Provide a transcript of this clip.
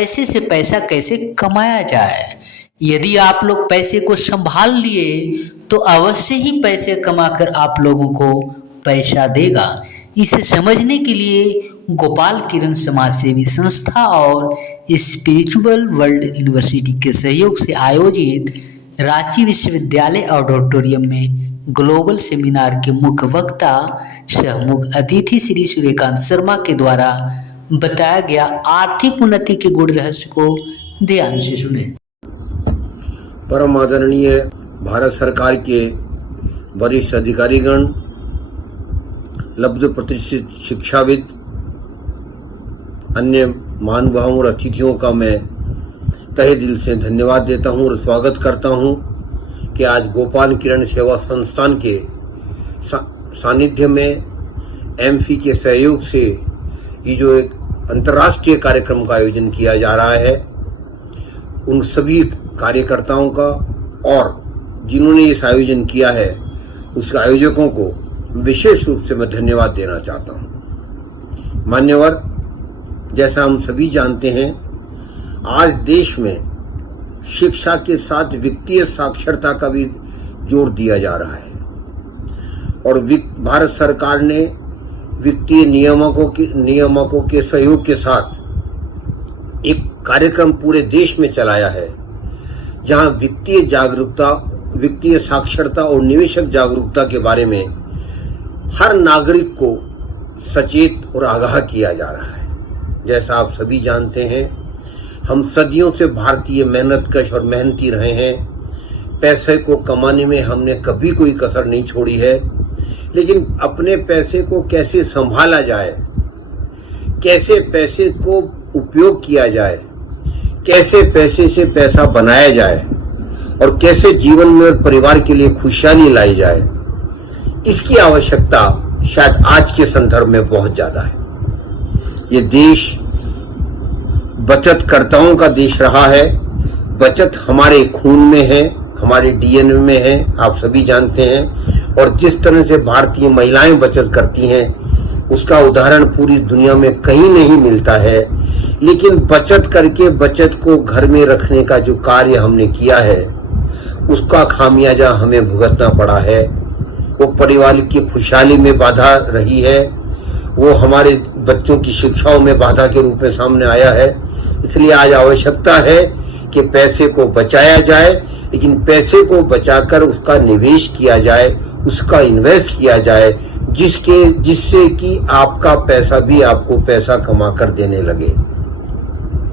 पैसे से पैसा कैसे कमाया जाए। यदि आप लोग पैसे को संभाल लिए तो अवश्य ही पैसे कमाकर आप लोगों को पैसा देगा। इसे समझने के लिए गोपाल किरण समाज सेवी संस्था और स्पिरिचुअल वर्ल्ड यूनिवर्सिटी के सहयोग से आयोजित रांची विश्वविद्यालय ऑडिटोरियम में ग्लोबल सेमिनार के मुख्य वक्ता सह मुख्य अतिथि श्री सूर्यकांत शर्मा के द्वारा बताया गया आर्थिक उन्नति के गुण रहस्य को ध्यान से सुने। परम आदरणीय भारत सरकार के वरिष्ठ अधिकारीगण, लब्ध प्रतिष्ठित शिक्षाविद, अन्य महानुभावों और अतिथियों का मैं तहे दिल से धन्यवाद देता हूं और स्वागत करता हूं कि आज गोपाल किरण सेवा संस्थान के सानिध्य में एमफी के सहयोग से ये जो एक अंतर्राष्ट्रीय कार्यक्रम का आयोजन किया जा रहा है, उन सभी कार्यकर्ताओं का और जिन्होंने इस आयोजन किया है उस आयोजकों को विशेष रूप से मैं धन्यवाद देना चाहता हूं। मान्यवर, जैसा हम सभी जानते हैं, आज देश में शिक्षा के साथ वित्तीय साक्षरता का भी जोर दिया जा रहा है और भारत सरकार ने वित्तीय नियामकों के सहयोग के साथ एक कार्यक्रम पूरे देश में चलाया है, जहां वित्तीय जागरूकता, वित्तीय साक्षरता और निवेशक जागरूकता के बारे में हर नागरिक को सचेत और आगाह किया जा रहा है। जैसा आप सभी जानते हैं, हम सदियों से भारतीय मेहनतकश और मेहनती रहे हैं। पैसे को कमाने में हमने कभी कोई कसर नहीं छोड़ी है, लेकिन अपने पैसे को कैसे संभाला जाए, कैसे पैसे को उपयोग किया जाए, कैसे पैसे से पैसा बनाया जाए और कैसे जीवन में और परिवार के लिए खुशहाली लाई जाए, इसकी आवश्यकता शायद आज के संदर्भ में बहुत ज्यादा है। ये देश बचतकर्ताओं का देश रहा है। बचत हमारे खून में है, हमारे डीएनए में है, आप सभी जानते हैं। और जिस तरह से भारतीय महिलाएं बचत करती हैं, उसका उदाहरण पूरी दुनिया में कहीं नहीं मिलता है। लेकिन बचत करके बचत को घर में रखने का जो कार्य हमने किया है, उसका खामियाजा हमें भुगतना पड़ा है। वो परिवार की खुशहाली में बाधा रही है, वो हमारे बच्चों की शिक्षाओं में बाधा के रूप में सामने आया है। इसलिए आज आवश्यकता है कि पैसे को बचाया जाए, लेकिन पैसे को बचाकर उसका निवेश किया जाए, उसका इन्वेस्ट किया जाए, जिससे कि आपका पैसा भी आपको पैसा कमा कर देने लगे।